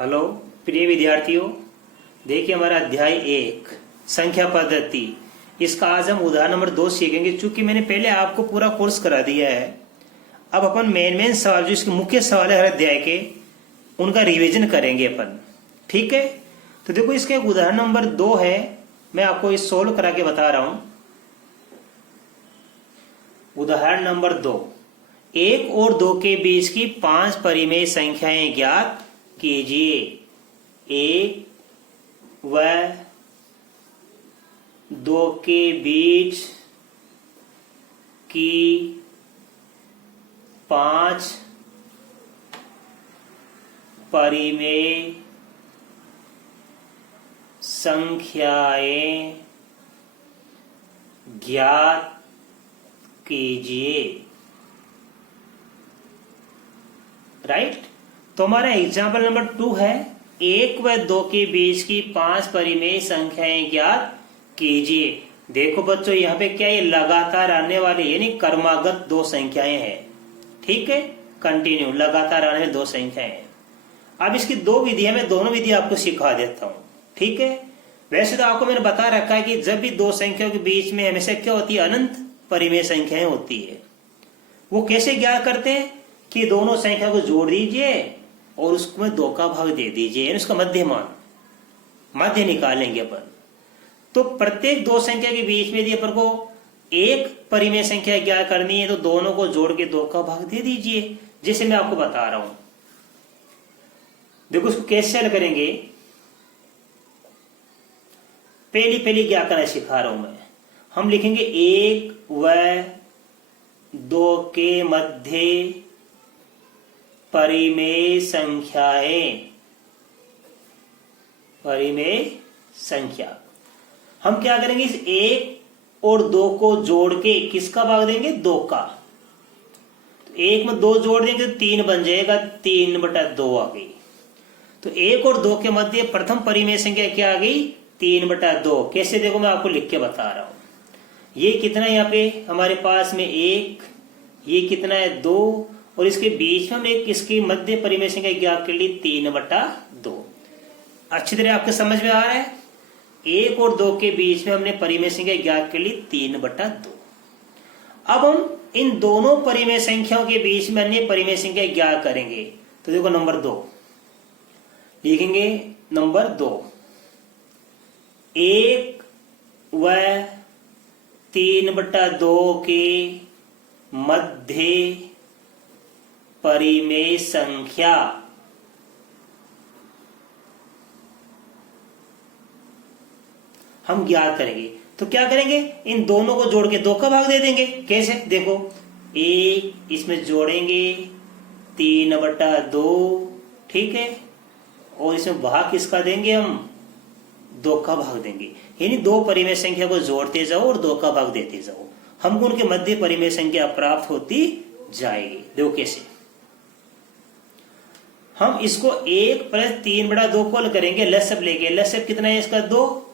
Hello प्रिय विद्यार्थियों, देखिए हमारा अध्याय 1 संख्या पद्धति, इसका आज हम उदाहरण नंबर 2 सीखेंगे। चूंकि मैंने पहले आपको पूरा कोर्स करा दिया है, अब अपन मेन सवाल जो इसके मुख्य सवाल है हर अध्याय के, उनका रिवीजन करेंगे अपन। ठीक है, तो देखो इसका एक उदाहरण नंबर 2 है, मैं आपको इस सोल्व करा के बता रहा हूं। उदाहरण नंबर 2, 1 और 2 के बीच की 5 परिमेय संख्याएं ज्ञात कीजिए। 1 व 2 के बीच की 5 परिमेय संख्याएं ज्ञात कीजिए। राइट, तो हमारा एग्जाम्पल नंबर 2 है 1 व 2 के बीच की 5 परिमेय संख्याएं ज्ञात कीजिए। देखो बच्चों, यहाँ पे क्या है, लगातार आने वाले यानी क्रमागत 2 संख्याएं हैं। ठीक है, कंटिन्यू लगातार आने वाली 2 संख्याएं हैं। अब इसकी 2 विधियां, मैं दोनों विधि आपको सिखा देता हूं। ठीक है, वैसे तो आपको मैंने बता रखा है कि जब भी 2 संख्याओं के बीच में हमेशा क्या होती है, अनंत परिमेय संख्याएं होती है। वो कैसे ज्ञात करते हैं कि दोनों संख्या को जोड़ दीजिए और उसमें 2 का भाग दे दीजिए, यानी उसका मध्य निकालेंगे अपन। तो प्रत्येक 2 संख्या के बीच में यदि अपन को एक परिमेय संख्या ज्ञात करनी है तो दोनों को जोड़ के 2 का भाग दे दीजिए, जैसे मैं आपको बता रहा हूं। देखो उसको कैसे हल करेंगे, पहली ज्ञात करना सिखा रहा हूं मैं। हम लिखेंगे 1 व 2 के मध्य परिमेय संख्या। हम क्या करेंगे, इस 1 और 2 को जोड़ के किसका भाग देंगे, 2 का। तो 1 में 2 जोड़ देंगे तो 3 बन जाएगा, 3/2 आ गई। तो 1 और 2 के मध्य प्रथम परिमेय संख्या क्या आ गई, 3/2। कैसे, देखो मैं आपको लिख के बता रहा हूं। ये कितना है, यहाँ पे हमारे पास में 1, ये कितना है 2, और इसके बीच में हमने इसकी मध्य परिमेय संख्या ज्ञात कर ली 3/2। अच्छी तरह आपके समझ में आ रहा है। 1 और 2 के बीच में हमने परिमेय संख्या ज्ञात कर ली 3/2। अब हम इन दोनों परिमेय संख्याओं के बीच में अन्य परिमेय संख्या ज्ञात करेंगे। तो देखो नंबर 2 लिखेंगे। नंबर 2, 1 व 3/2 के मध्य परिमेय संख्या हम ज्ञात करेंगे। तो क्या करेंगे, इन दोनों को जोड़ के 2 का भाग दे देंगे। कैसे, देखो 1 इसमें जोड़ेंगे 3/2, ठीक है, और इसमें भाग किसका देंगे, हम 2 का भाग देंगे। यानी 2 परिमेय संख्या को जोड़ते जाओ और 2 का भाग देते जाओ, हमको उनके मध्य परिमेय संख्या प्राप्त होती जाएगी। देखो कैसे, हम इसको 1 + 3/2 को हल करेंगे, लसअप लेके। लसअप कितना है इसका, 2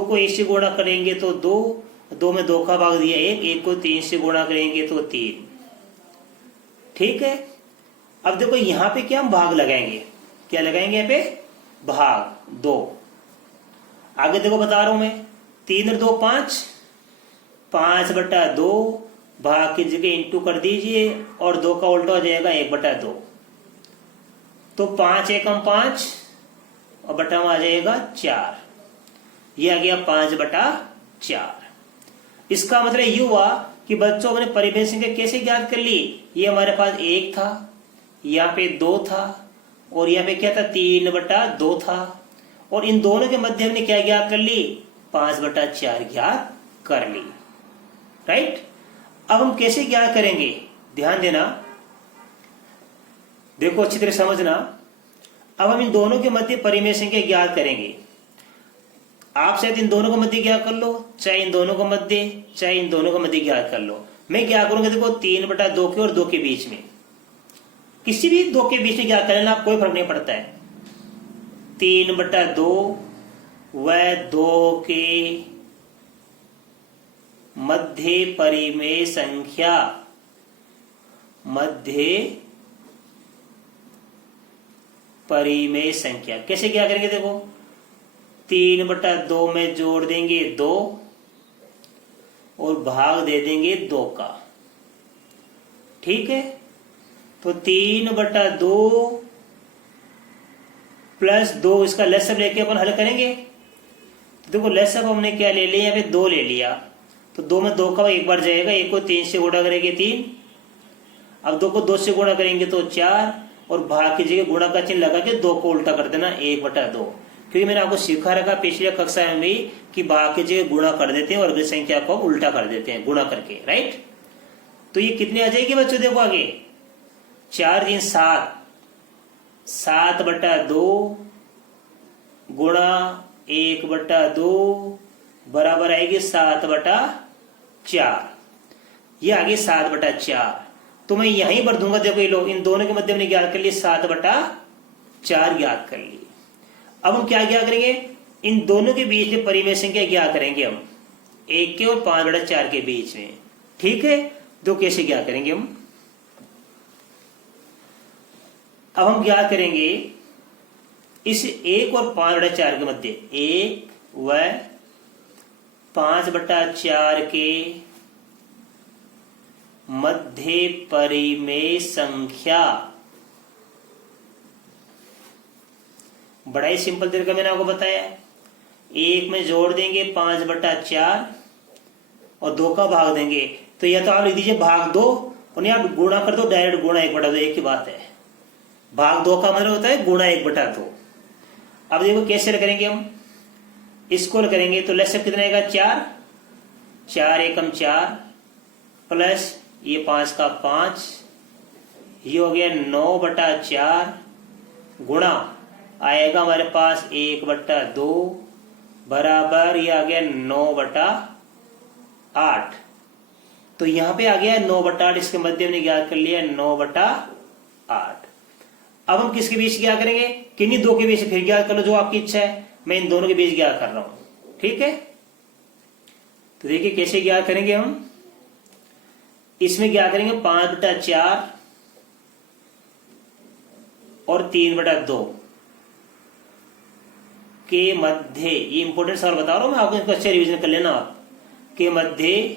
को 1 से गुणा करेंगे तो 2 में 2 का भाग दिया 1 को 3 से गुणा करेंगे तो 3। ठीक है, अब देखो यहां पे क्या हम भाग लगाएंगे, क्या लगाएंगे यहाँ पे, भाग 2। आगे देखो बता रहा हूं मैं, 3 और 2 5, 5/2, भाग की जगह इंटू कर दीजिए और 2 का उल्टा हो जाएगा 1/2। तो 5 एकम 5 और बटा में आ जाएगा 4, ये आ गया 5/4। इसका मतलब ये हुआ कि बच्चों ने परिमेय संख्या कैसे ज्ञात कर ली। ये हमारे पास 1 था, यहाँ पे 2 था, और यहाँ पे क्या था, 3/2 था, और इन दोनों के मध्य हमने क्या ज्ञात कर ली, 5/4 ज्ञात कर ली। राइट, अब हम कैसे ज्ञात करेंगे, ध्यान देना, देखो अच्छी तरह समझना। अब हम इन दोनों के मध्य परिमेय संख्या ज्ञात करेंगे। आप शायद इन दोनों का मध्य ज्ञात कर लो, चाहे इन दोनों का मध्य, चाहे इन दोनों का मध्य ज्ञात कर लो। मैं क्या करूंगा, देखो 3/2 के और 2 के बीच में, किसी भी 2 के बीच में ज्ञात कर लेना, कोई फर्क नहीं पड़ता है। 3/2 व 2 के मध्य परिमेय संख्या परिमेय संख्या। कैसे क्या करेंगे देखो, 3/2 में जोड़ देंगे 2 और भाग दे देंगे 2 का। ठीक है, तो 3/2 प्लस 2 इसका लसब लेके अपन हल करेंगे। तो देखो लसब हमने क्या ले लिया, यहाँ पे 2 ले लिया, तो 2 में 2 का एक बार जाएगा, 1 को 3 से गुणा करेंगे 3, अब 2 को 2 से गुणा करेंगे तो 4, और भाग की जगह गुणा का चिन्ह लगा के 2 को उल्टा कर देना 1/2। क्योंकि मैंने आपको सिखा रखा पिछले कक्षा में भी कि भाग की जगह गुणा कर देते हैं और अगली संख्या को उल्टा कर देते हैं गुणा करके, राइट। तो ये कितनी आ जाएगी बच्चों, देखो आगे 4 3 7, 7/2 गुणा 1/2 बराबर आएगी 7/4। ये आगे 7/4, तो मैं यहीं पर दूंगा। देखो ये लोग इन दोनों के मध्य में ज्ञात कर लिए, 7/4 ज्ञात कर लिए। अब हम क्या ज्ञात करेंगे, इन दोनों के बीच में परिमेय संख्या ज्ञात करेंगे हम, 1 के और 5/4 के बीच में। ठीक है, तो कैसे ज्ञात करेंगे हम, अब हम ज्ञात करेंगे इस 1 और 5/4 के मध्य, 1 व 5/4 के मध्य परिमेय संख्या। बड़ा ही सिंपल तरीका मैंने आपको बताया, 1 में जोड़ देंगे 5/4 और 2 का भाग देंगे। तो या तो आप लिख दीजिए भाग 2, और नहीं आप गुणा कर दो, डायरेक्ट गुणा 1/2, एक ही बात है। भाग 2 का मतलब होता है गुणा 1/2। अब देखो कैसे करेंगे हम, इसको करेंगे तो लसब कितना आएगा, 4, 4 एकम 4 प्लस ये 5 का 5, ये हो गया 9/4 गुणा आएगा हमारे पास 1/2 बराबर ये आ गया 9/8। तो यहां पे आ गया 9/8, इसके मध्य में ज्ञात कर लिया 9/8। अब हम किसके बीच क्या करेंगे, किन्हीं दो के बीच फिर ज्ञात कर लो, जो आपकी इच्छा है। मैं इन दोनों के बीच ज्ञात कर रहा हूं, ठीक है। तो देखिए कैसे ज्ञात करेंगे हम, इसमें क्या करेंगे 5/4 और 3/2 के मध्य, ये इंपॉर्टेंट सवाल बता रहा हूं मैं आपको, इसको अच्छे रिवीजन कर लेना आप, के मध्य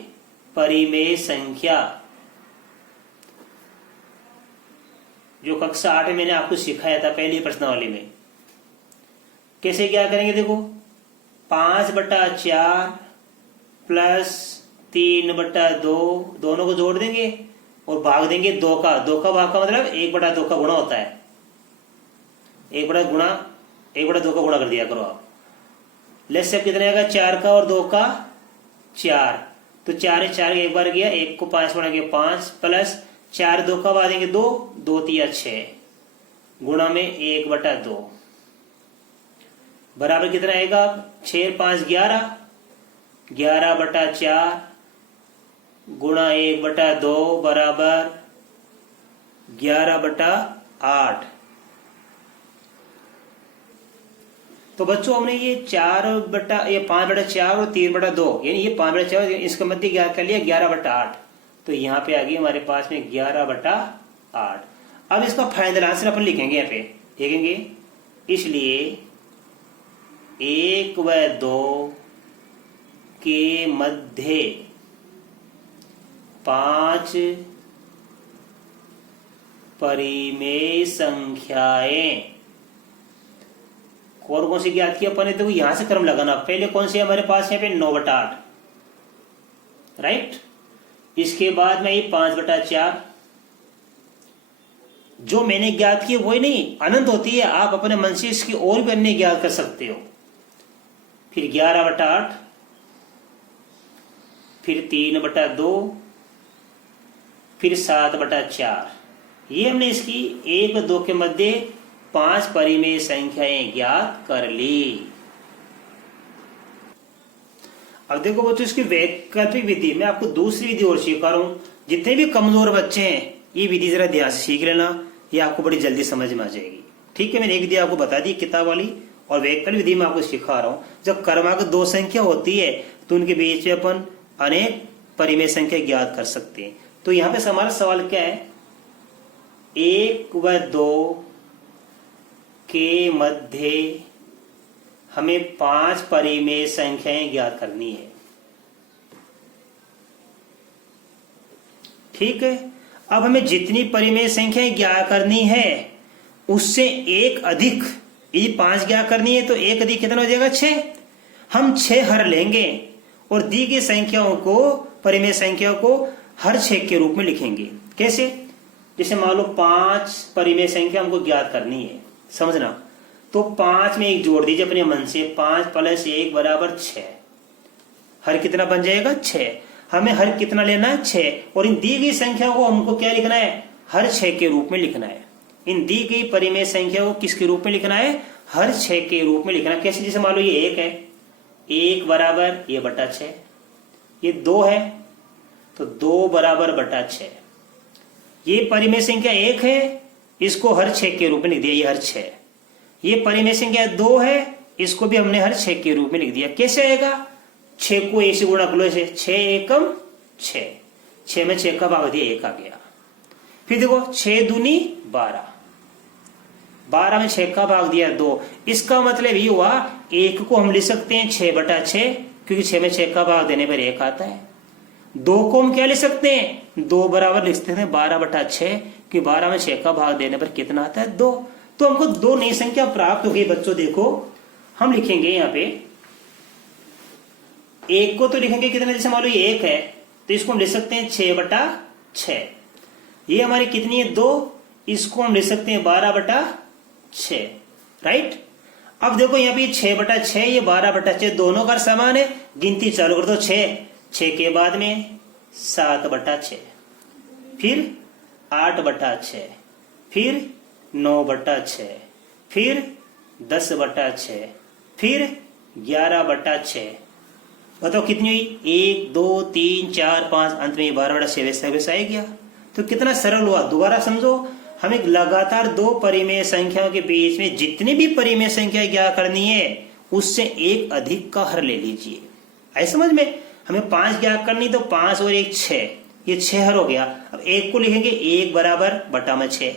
परिमेय संख्या। जो कक्षा 8 में मैंने आपको सिखाया था पहली प्रश्नावली में। कैसे क्या करेंगे देखो, 5/4 प्लस 3/2 दोनों को जोड़ देंगे और भाग देंगे 2 का। 2 का भाग का मतलब 1/2 का गुणा होता है, 1/2 का गुणा कर दिया करो आप। लसब कितना आएगा, 4 का और 2 का 4, तो 4 4 एक बार गया, 1 को 5 गुणा किया 5 प्लस 4 2 का भाग देंगे 2, 2 3 6 गुणा में 1/2 बराबर कितना आएगा, 6 5 11, 11/4 गुणा 1/2 बराबर 11/8। तो बच्चों हमने ये 5/4 और 3/2 यानी ये 5/4 इसके मध्य ज्ञात कर लिया 11/8। तो यहाँ पे आ गई हमारे पास में 11/8। अब इसका फाइनल आंसर अपन लिखेंगे, यहाँ पे देखेंगे, इसलिए 1 व 2 के मध्य 5 परिमेय संख्याएं। और कौन सी ज्ञात की अपन ने, तो यहां से क्रम लगाना। पहले कौन सी हमारे पास यहाँ पे 9/8, राइट। इसके बाद में ये 5/4, जो मैंने ज्ञात की वही नहीं, अनंत होती है, आप अपने मन से इसकी और भी अन्य ज्ञात कर सकते हो। फिर 11/8, फिर 3/2, फिर 7/4। ये हमने इसकी 1 व 2 के मध्य 5 परिमेय संख्याएं ज्ञात कर ली। अब देखो बच्चों, इसकी वैकल्पिक विधि मैं आपको दूसरी विधि और सिखा रहा हूं। जितने भी कमजोर बच्चे हैं ये विधि जरा ध्यान से सीख लेना, ये आपको बड़ी जल्दी समझ में आ जाएगी। ठीक है, मैंने एक विधि आपको बता दी किताब वाली, और वैकल्पिक विधि में आपको सिखा रहा हूं। जब क्रमांक 2 संख्या होती है तो उनके बीच में अपन अनेक परिमेय संख्या ज्ञात कर सकते हैं। तो यहाँ पे हमारा सवाल क्या है, 1 व 2 के मध्य हमें 5 परिमेय संख्याएं ज्ञात करनी है। ठीक है, अब हमें जितनी परिमेय संख्याएं ज्ञात करनी है उससे एक अधिक, ये 5 ज्ञात करनी है तो एक अधिक कितना हो जाएगा 6। हम 6 हर लेंगे और दी गई संख्याओं को, परिमेय संख्या को हर 6 के रूप में लिखेंगे। कैसे? जैसे मान लो 5 परिमेय संख्या हमको ज्ञात करनी है, समझना। तो 5 में एक जोड़ दीजिए अपने मन से, 5 + 1 = 6। हर कितना बन जाएगा 6। हमें हर कितना लेना है 6, और इन दी गई संख्या को हमको क्या लिखना है? हर 6 के रूप में लिखना है। इन दी गई परिमेय संख्या को किसके रूप में लिखना है? हर 6 के रूप में लिखना। कैसे? जैसे मान लो ये 1 है, 1 = ये बटा 6। ये 2 है तो 2 = बटा 6। ये परिमेय संख्या 1 है, इसको हर 6 के रूप में लिख दिया, ये हर 6। ये परिमेय संख्या 2 है, इसको भी हमने हर 6 के रूप में लिख दिया। कैसे आएगा? 6 को 1 से गुणा कर लो, ऐसे 6 एकम 6, 6 में 6 का भाग दिया, 1 आ गया। फिर देखो 6 दूनी 12, 12 में 6 का भाग दिया 2। इसका मतलब ये हुआ 1 को हम लिख सकते हैं 6/6, क्योंकि 6 में 6 का भाग देने पर 1 आता है। 2 को हम क्या लिख सकते हैं? 2 बराबर लिख सकते हैं 12/6, कि 12 में 6 का भाग देने पर कितना आता है? 2। तो हमको 2 नई संख्या प्राप्त हो गई बच्चों। देखो हम लिखेंगे यहाँ पे 1 को तो लिखेंगे कितना, जैसे मान लो ये 1 है तो इसको हम लिख सकते हैं 6/6। ये हमारी कितनी है? 2। इसको हम लिख सकते हैं 12/6, राइट। अब देखो यहाँ पे 6/6, ये 12/6 दोनों का समान है। गिनती चालू कर दो, 6 के बाद में 7/6, फिर 8/6, फिर 9/6, फिर 10/6, फिर 11/6। बताओ कितनी हुई? 1 2 3 4 5, अंत में 12/6 वैसा आ गया। तो कितना सरल हुआ। दोबारा समझो, हमें लगातार 2 परिमेय संख्याओं के बीच में जितनी भी परिमेय संख्या ज्ञात करनी है उससे एक अधिक का हर ले लीजिए। आई समझ में? हमें 5 ज्ञात करनी, तो 5 और 1 6, ये 6 हर हो गया। अब 1 को लिखेंगे 1 = बटा में 6,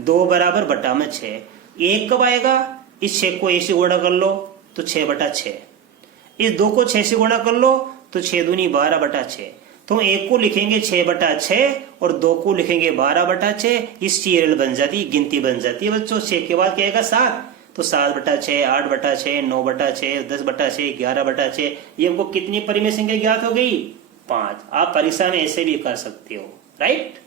2 = बटा में 6। 1 कब आएगा? इस 6 को 1 से गुणा कर लो तो 6/6। इस 2 को 6 से गुणा कर लो तो 6 दूनी 12/6। तो 1 को लिखेंगे 6/6 और 2 को लिखेंगे 12/6। इस सीरियल बन जाती है, गिनती बन जाती है बच्चों। 6 के बाद क्या आएगा? 7। तो 7/6, 8/6, 9/6, 10/6, 11/6। ये हमको कितनी परिमेय संख्या ज्ञात हो गई? 5। आप परीक्षा में ऐसे भी कर सकते हो, राइट।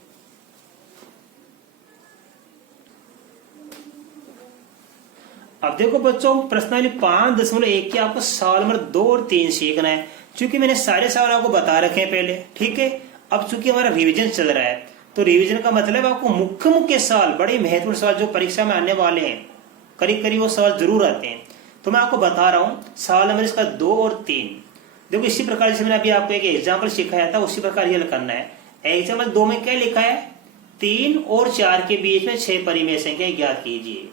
अब देखो बच्चों, प्रश्नावली 5.1 के आपको सवाल नंबर 2 और 3 सीखना है। चूंकि मैंने सारे सवाल आपको बता रखे हैं पहले, ठीक है। अब चूंकि हमारा रिवीजन चल रहा है, तो रिवीजन का मतलब आपको मुख्य सवाल, बड़े महत्वपूर्ण सवाल जो परीक्षा में आने वाले हैं, करीब वो सवाल जरूर आते हैं। तो मैं आपको बता रहा हूँ सवाल नंबर इसका 2 और 3। देखो इसी प्रकार जैसे मैंने अभी आपको एक एग्जाम्पल सिखाया था, उसी प्रकार ये करना है। एग्जाम्पल 2 में क्या लिखा है? 3 और 4 के बीच में 6 परिमेय संख्या ज्ञात कीजिए।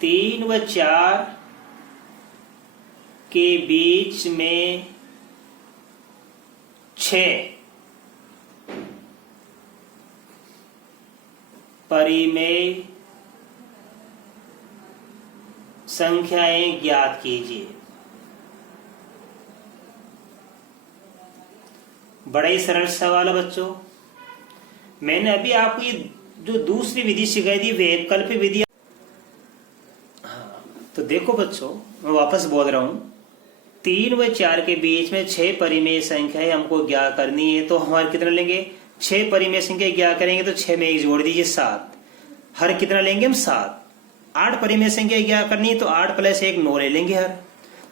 3 व 4 के बीच में 6 परिमेय संख्याएं ज्ञात कीजिए। बड़ा ही सरल सवाल है बच्चों। मैंने अभी आपको ये जो दूसरी विधि सिखाई थी, वैकल्पिक विधि। तो देखो बच्चों, मैं वापस बोल रहा हूं, 3 व 4 के बीच में 6 परिमेय संख्याएं हमको ज्ञात करनी है। तो हमारे कितना लेंगे? 6 परिमेय संख्या ज्ञात करेंगे तो 6 में 1 जोड़ दीजिए, 7। हर कितना लेंगे हम? 7। 8 परिमेय संख्या ज्ञात करनी है तो 8 + 1 9 ले लेंगे हर।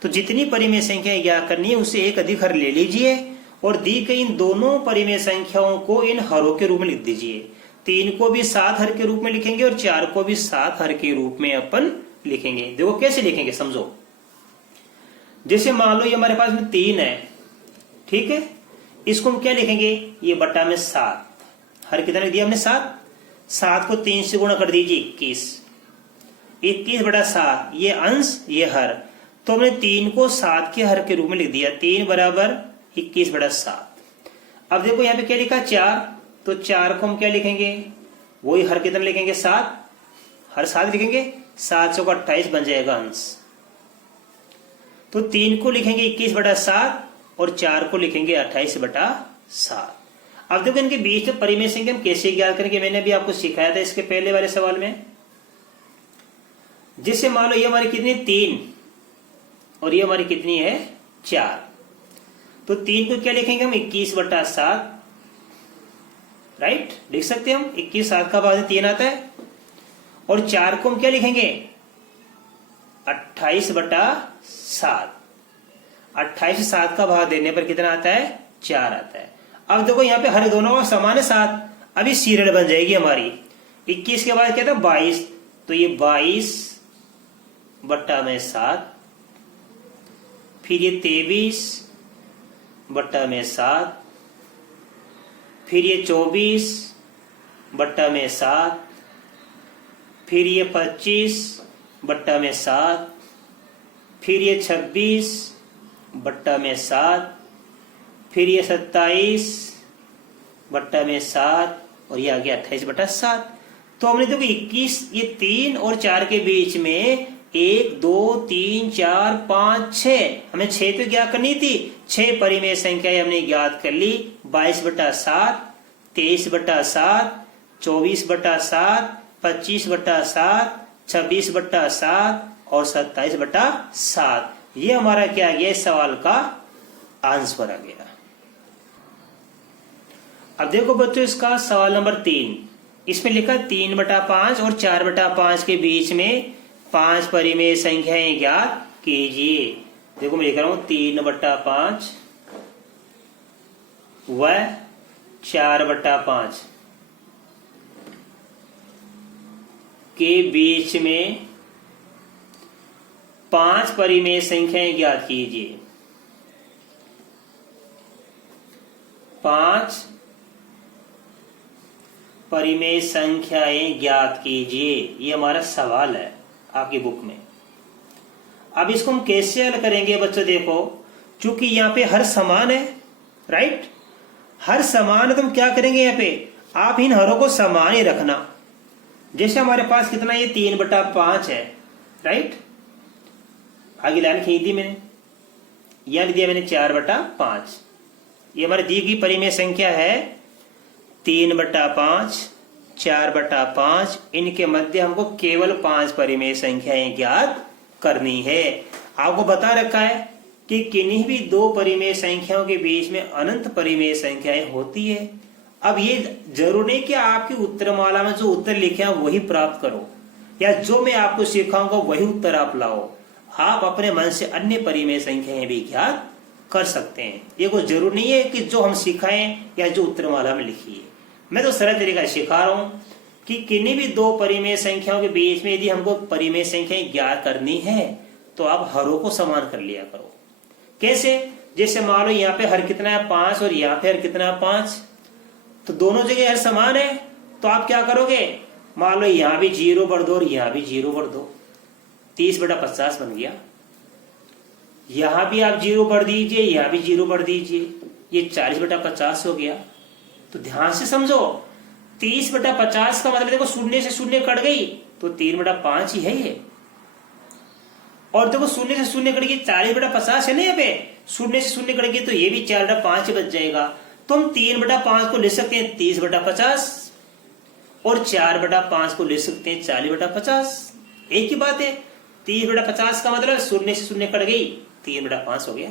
तो जितनी परिमेय संख्या ज्ञात करनी है उससे एक अधिक हर ले लीजिए और दी गई इन दोनों परिमेय संख्याओं को इन हरों के रूप में लिख दीजिए। 3 को भी 7 हर के रूप में लिखेंगे और 4 को भी 7 हर के रूप में अपन लिखेंगे। देखो कैसे लिखेंगे, समझो। जैसे मान लो ये हमारे पास में 3 है, ठीक है। इसको हम क्या लिखेंगे? ये बटा में 7। हर कितना लिख दिया हमने? 7। 7 को 3 से गुणा कर दीजिए, 21। 21/7, ये अंश ये हर। तो हमने 3 को 7 के हर के रूप में लिख दिया। 3 = 21/7। अब देखो यहाँ पे क्या लिखा? 4। तो 4 को हम क्या लिखेंगे? वही हर कितना लिखेंगे? 7। हर 7 लिखेंगे, 7 चौका 28 बन जाएगा अंश। तो 3 को लिखेंगे 21/7 और 4 को लिखेंगे 28/7। अब देखो इनके बीच में परिमेय संख्या हम कैसे ज्ञात करेंगे, मैंने भी आपको सिखाया था इसके पहले वाले सवाल में। जिससे मान लो ये हमारी कितनी 3 और ये हमारी कितनी है 4, तो 3 को क्या लिखेंगे हम 21/7, राइट, लिख सकते हैं हम 21, 7 का भाग 3 आता है। और 4 को हम क्या लिखेंगे 28/7, 28 से 7 का भाग देने पर कितना आता है 4 आता है। अब देखो यहाँ पे हर दोनों का समान है 7, अभी सीरियल बन जाएगी हमारी। 21 के बाद क्या था 22, तो ये 22/7, फिर ये 23/7, फिर ये 24/7, फिर ये 25/7, फिर ये 26/7, फिर ये 27/7 और ये आ गया 28/7। तो हमने देखो 21, ये 3 और 4 के बीच में 1 2 3 4 5 6, हमें 6 तो ज्ञात करनी थी। 6 परिमेय संख्याएं हमने ज्ञात कर ली, 22/7, 23/7, 24/7, 25/7, 26/7 और 27/7। ये हमारा क्या आ गया इस सवाल का आंसर आ गया। अब देखो बच्चों इसका सवाल नंबर 3, इसमें लिखा 3/5 और 4/5 के बीच में 5 परिमेय संख्याएं ज्ञात कीजिए। देखो मैं लिख रहा हूं 3/5 व 4/5 के बीच में 5 परिमेय संख्याएं ज्ञात कीजिए। 5 परिमेय संख्याएं ज्ञात कीजिए, ये हमारा सवाल है आपकी बुक में। अब इसको हम कैसे हल करेंगे बच्चों, देखो चूंकि यहाँ पे हर समान है, राइट, हर समान है तो हम क्या करेंगे यहाँ पे आप इन हरों को समान ही रखना। जैसे हमारे पास कितना ये 3/5 है, राइट, आगे लाइन खींच दी मैंने, यहां लिख दिया मैंने 4/5। ये हमारी दी गई परिमेय संख्या है 3/5, 4/5, इनके मध्य हमको केवल 5 परिमेय संख्याएं ज्ञात करनी है। आपको बता रखा है कि किन्हीं भी 2 परिमेय संख्याओं के बीच में अनंत परिमेय संख्याएं होती है। अब ये जरूरी नहीं कि आपकी उत्तरमाला में जो उत्तर लिखे हैं वही प्राप्त करो, या जो मैं आपको सिखाऊंगा वही उत्तर आप लाओ। आप अपने मन से अन्य परिमेय संख्याएं भी ज्ञात कर सकते हैं। ये कोई जरूरी नहीं है कि जो हम सिखाएं या जो उत्तरमाला में लिखी है। मैं तो सरल तरीका सिखा रहा हूं कि किन्हीं भी 2 परिमेय संख्याओं के बीच में यदि हमको परिमेय संख्याएं ज्ञात करनी है तो आप हरों को समान कर लिया करो। कैसे, जैसे मान लो यहाँ पे हर कितना है 5 और यहाँ पे हर कितना है 5, तो दोनों जगह हर समान है, तो आप क्या करोगे, मान लो यहाँ भी 0 भर दो और यहाँ भी 0 भर दो, 30/50 बन गया। यहां भी आप 0 भर दीजिए, यहां भी 0 भर दीजिए, ये 40/50 हो गया। तो ध्यान से समझो, 30/50 का मतलब देखो 0 से 0 कट गई तो 3/5 ही है ये। और देखो 0 से 0 कट गई 40/50 है ना, यहाँ पे 0 से 0 कट गई तो ये भी 4/5 बच जाएगा। तो हम 3/5 को लिख सकते हैं 30/50 और 4/5 को लिख सकते हैं 40/50। एक ही बात है, 30/50 का मतलब 0 से 0 कट गई 3/5 हो गया,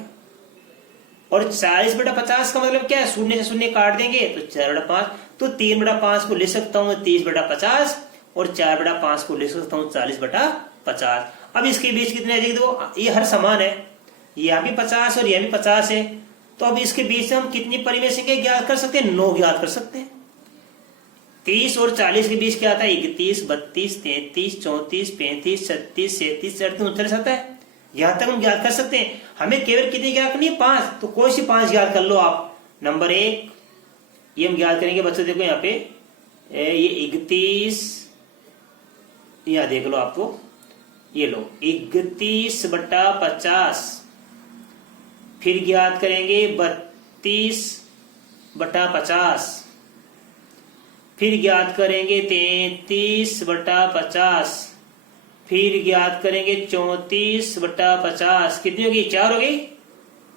और 40/50 का मतलब क्या है, 0 से 0 काट देंगे तो 4/5। तो 3/5 को लिख सकता हूं 30/50 और 4/5 को लिख सकता हूं 40/50। अब इसके बीच कितने आ जाएंगे, तो ये हर समान है, यहां भी 50 और यहां भी 50 है, तो अब इसके बीच से हम कितनी परिमेय संख्या ज्ञात कर सकते हैं, 9 ज्ञात कर सकते हैं। 30 और 40 के बीच क्या आता है, 31, 32, 33, 34, 35, 36, 37, 38, 39 आता है। यहां तक हम ज्ञात कर सकते हैं। हमें केवल कितनी ज्ञात करनी है, 5, तो कोई सी 5 ज्ञात कर लो आप। नंबर 1 ये हम ज्ञात करेंगे बच्चों, देखो यहाँ पे ये 31, यहां देख लो आपको, ये लो 31/50, फिर ज्ञात करेंगे 32/50, फिर ज्ञात करेंगे 33/50, फिर ज्ञात करेंगे 34/50, कितनी होगी 4 होगी।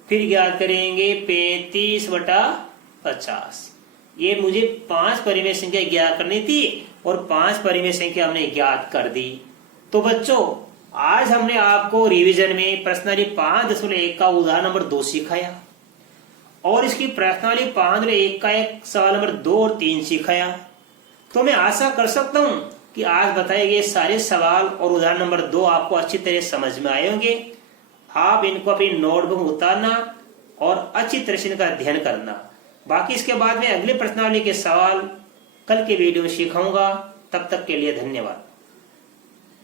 फिर ज्ञात करेंगे 35/50। ये मुझे 5 परिमेय संख्या ज्ञात करनी थी और 5 परिमेय संख्या हमने ज्ञात कर दी। तो बच्चों आज हमने आपको रिवीजन में प्रश्नावली 5.1 का उदाहरण नंबर 2 सिखाया और इसकी प्रश्नावली 5.1 का एक सवाल नंबर 2 और 3 सिखाया। तो मैं आशा कर सकता हूं कि आज बताए गए सारे सवाल और उदाहरण नंबर 2 आपको अच्छी तरह समझ में आए होंगे। आप इनको अपनी नोटबुक में उतारना और अच्छी तरह से इनका अध्ययन करना। बाकी इसके बाद में अगले प्रश्नावली के सवाल कल के वीडियो में सिखाऊंगा। तब तक के लिए धन्यवाद।